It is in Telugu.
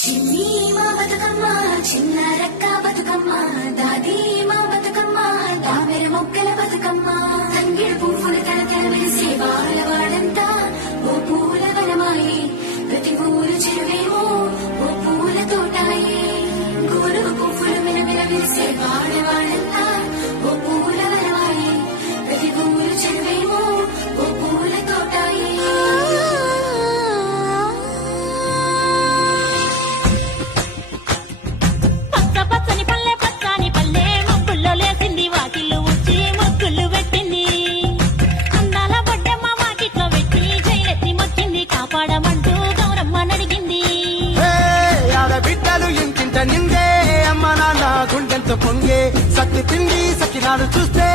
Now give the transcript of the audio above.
చిన్ని మా బతుకమ్మ చిన్న రక్క బతుకమ్మ దాది మా బతుకమ్మ దామెర మొక్కల బతుకమ్మ తంగిడు పువ్వులు తలతల మెరిసే వాడవాడంతా ఓ పూల వనమాయి ప్రతి ఊరు చెరువేమో ఓ పూల తోటాయి గోరు పువ్వులు మిలమిల మెరిసే వాడవాడంతా ఓ పూల వనమాయి ప్రతి ఊరు చెరువేమో ఓ పూల తోటాయి. నిందే అమ్మ నాన్న గుండెంతో పొంగే సత్తి పిండి సకినాలు చూస్తే